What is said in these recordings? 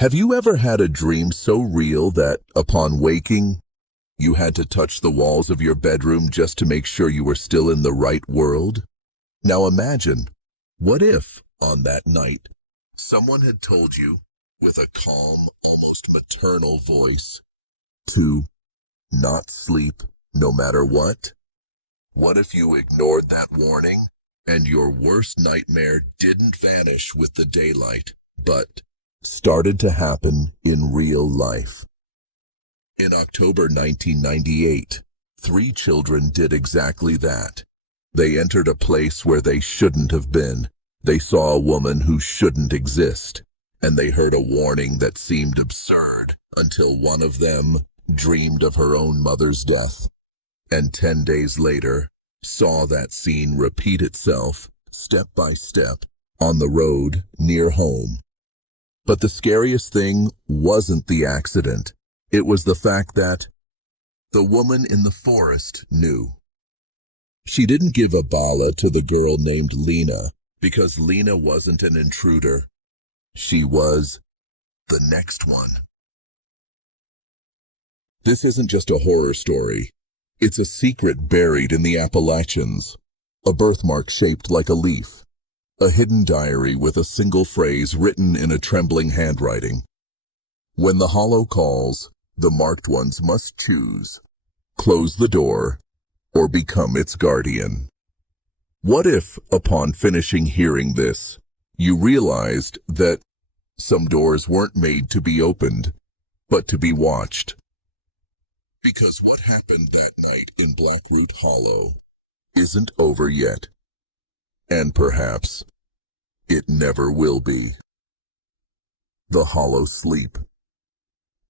Have you ever had a dream so real that, upon waking, you had to touch the walls of your bedroom just to make sure you were still in the right world? Now imagine, what if, on that night, someone had told you, with a calm, almost maternal voice, to not sleep no matter what? What if you ignored that warning, and your worst nightmare didn't vanish with the daylight, but started to happen in real life? In October 1998, 3 children did exactly that. They entered a place where they shouldn't have been. They saw a woman who shouldn't exist, and they heard a warning that seemed absurd until one of them dreamed of her own mother's death, and 10 days later saw that scene repeat itself, step by step, on the road near home. But the scariest thing wasn't the accident. It was the fact that the woman in the forest knew. She didn't give a bala to the girl named Lena because Lena wasn't an intruder. She was the next one. This isn't just a horror story. It's a secret buried in the Appalachians, a birthmark shaped like a leaf, a hidden diary with a single phrase written in a trembling handwriting. When the hollow calls, the marked ones must choose, close the door, or become its guardian. What if, upon finishing hearing this, you realized that some doors weren't made to be opened, but to be watched? Because what happened that night in Blackroot Hollow isn't over yet, and perhaps it never will be. The Hollow Sleep.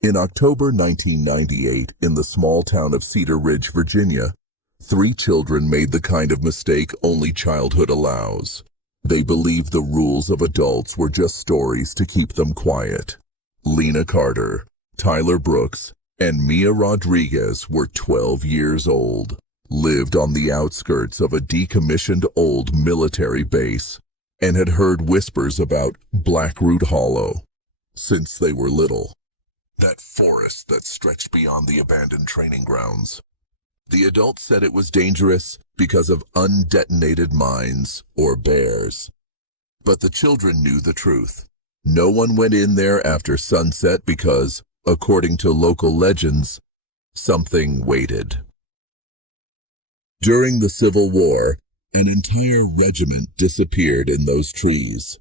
In October 1998, in the small town of Cedar Ridge, Virginia, 3 children made the kind of mistake only childhood allows. They believed the rules of adults were just stories to keep them quiet. Lena Carter, Tyler Brooks, and Mia Rodriguez were 12 years old, lived on the outskirts of a decommissioned old military base, and had heard whispers about Blackroot Hollow since they were little. That forest that stretched beyond the abandoned training grounds. The adults said it was dangerous because of undetonated mines or bears. But the children knew the truth. No one went in there after sunset because, according to local legends, something waited. During the Civil War, an entire regiment disappeared in those trees.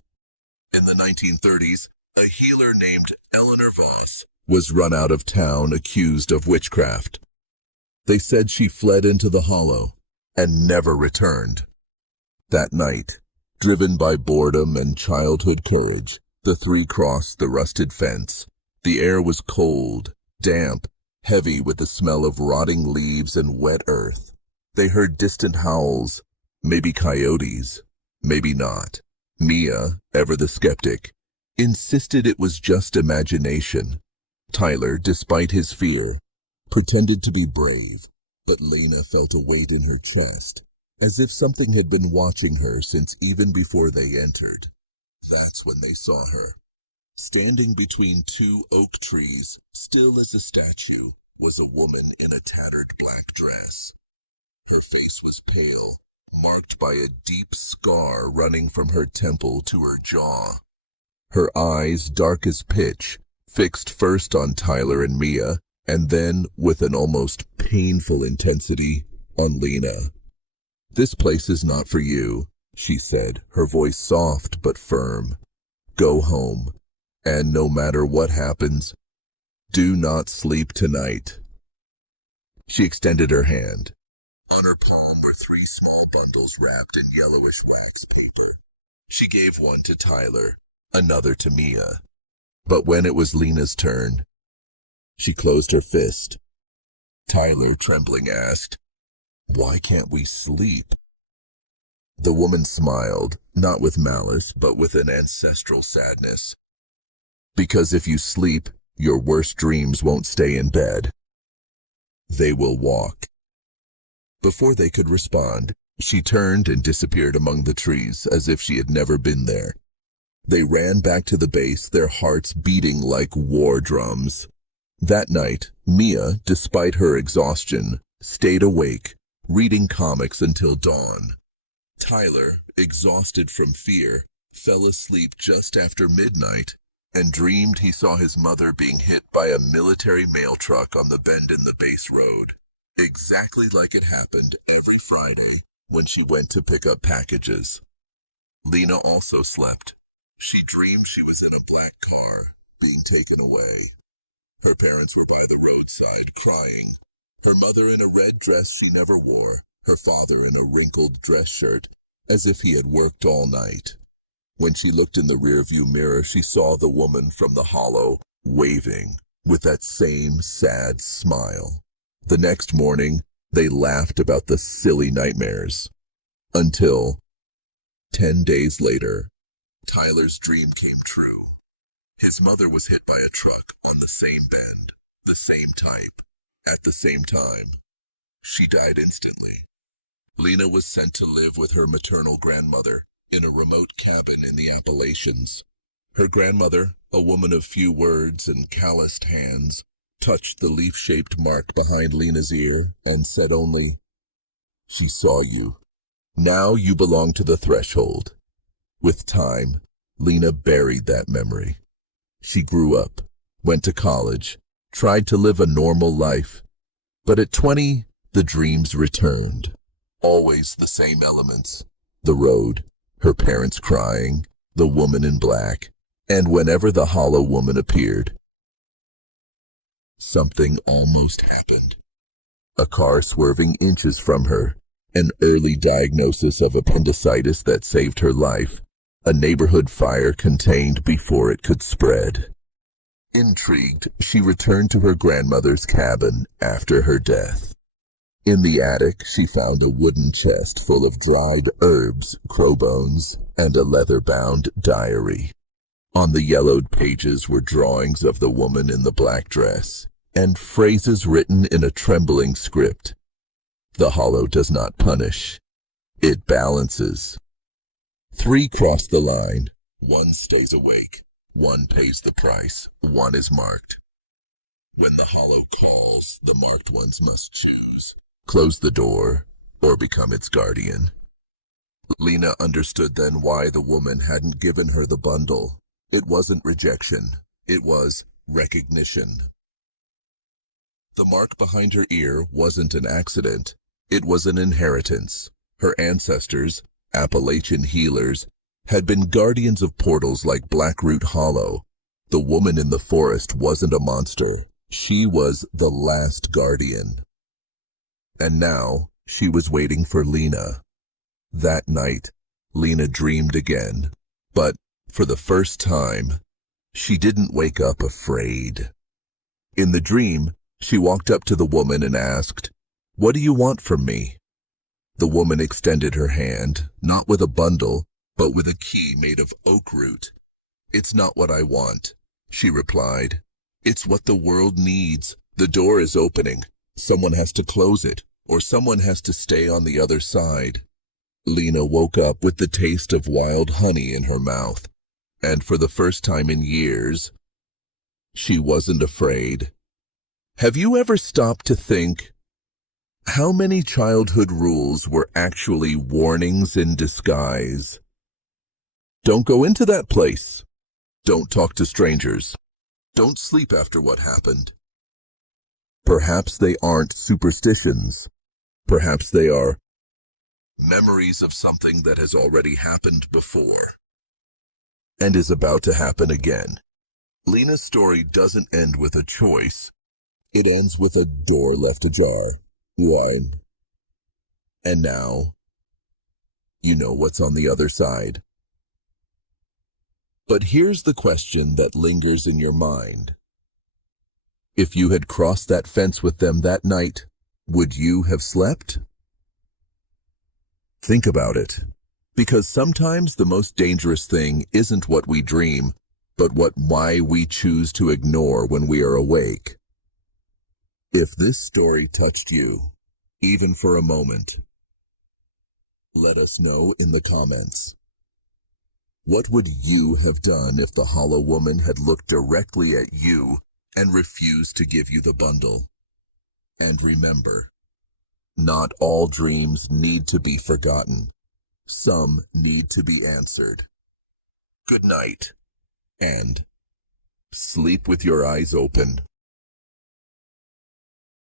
In the 1930s, a healer named Eleanor Voss was run out of town accused of witchcraft. They said she fled into the hollow and never returned. That night, driven by boredom and childhood courage, the 3 crossed the rusted fence. The air was cold, damp, heavy with the smell of rotting leaves and wet earth. They heard distant howls, maybe coyotes, maybe not. Mia, ever the skeptic, insisted it was just imagination. Tyler, despite his fear, pretended to be brave, but Lena felt a weight in her chest, as if something had been watching her since even before they entered. That's when they saw her. Standing between 2 oak trees, still as a statue, was a woman in a tattered black dress. Her face was pale, marked by a deep scar running from her temple to her jaw. Her eyes, dark as pitch, fixed first on Tyler and Mia, and then, with an almost painful intensity, on Lena. "This place is not for you," she said, her voice soft but firm. "Go home, and no matter what happens, do not sleep tonight." She extended her hand. On her palm were 3 small bundles wrapped in yellowish wax paper. She gave one to Tyler, another to Mia. But when it was Lena's turn, she closed her fist. Tyler, trembling, asked, "Why can't we sleep?" The woman smiled, not with malice, but with an ancestral sadness. "Because if you sleep, your worst dreams won't stay in bed. They will walk." Before they could respond, she turned and disappeared among the trees as if she had never been there. They ran back to the base, their hearts beating like war drums. That night, Mia, despite her exhaustion, stayed awake, reading comics until dawn. Tyler, exhausted from fear, fell asleep just after midnight and dreamed he saw his mother being hit by a military mail truck on the bend in the base road, exactly like it happened every Friday when she went to pick up packages. Lena also slept. She dreamed she was in a black car, being taken away. Her parents were by the roadside crying. Her mother in a red dress she never wore, her father in a wrinkled dress shirt, as if he had worked all night. When she looked in the rearview mirror, she saw the woman from the hollow, waving, with that same sad smile. The next morning, they laughed about the silly nightmares. Until, 10 days later, Tyler's dream came true. His mother was hit by a truck on the same bend, the same type, at the same time. She died instantly. Lena was sent to live with her maternal grandmother in a remote cabin in the Appalachians. Her grandmother, a woman of few words and calloused hands, touched the leaf-shaped mark behind Lena's ear and said only, "She saw you. Now you belong to the threshold." With time, Lena buried that memory. She grew up, went to college, tried to live a normal life. But at 20, the dreams returned. Always the same elements: the road, her parents crying, the woman in black, and whenever the hollow woman appeared, something almost happened. A car swerving inches from her, an early diagnosis of appendicitis that saved her life, a neighborhood fire contained before it could spread. Intrigued, she returned to her grandmother's cabin after her death. In the attic, she found a wooden chest full of dried herbs, crow bones, and a leather-bound diary. On the yellowed pages were drawings of the woman in the black dress, and phrases written in a trembling script. The hollow does not punish. It balances. 3 cross the line. 1 stays awake. 1 pays the price. 1 is marked. When the hollow calls, the marked ones must choose: close the door or become its guardian. Lena understood then why the woman hadn't given her the bundle. It wasn't rejection. It was recognition. The mark behind her ear wasn't an accident. It was an inheritance. Her ancestors, Appalachian healers, had been guardians of portals like Blackroot Hollow. The woman in the forest wasn't a monster. She was the last guardian. And now, she was waiting for Lena. That night, Lena dreamed again. But, for the first time, she didn't wake up afraid. In the dream, she walked up to the woman and asked, "What do you want from me?" The woman extended her hand, not with a bundle, but with a key made of oak root. "It's not what I want," she replied. "It's what the world needs. The door is opening. Someone has to close it, or someone has to stay on the other side." Lena woke up with the taste of wild honey in her mouth, and for the first time in years, she wasn't afraid. Have you ever stopped to think, how many childhood rules were actually warnings in disguise? Don't go into that place. Don't talk to strangers. Don't sleep after what happened. Perhaps they aren't superstitions. Perhaps they are memories of something that has already happened before and is about to happen again. Lena's story doesn't end with a choice. It ends with a door left ajar. One. And now, you know what's on the other side. But here's the question that lingers in your mind. If you had crossed that fence with them that night, would you have slept? Think about it, because sometimes the most dangerous thing isn't what we dream, but why we choose to ignore when we are awake. If this story touched you, even for a moment, let us know in the comments. What would you have done if the Hollow Woman had looked directly at you and refused to give you the bundle? And remember, not all dreams need to be forgotten. Some need to be answered. Good night, and sleep with your eyes open.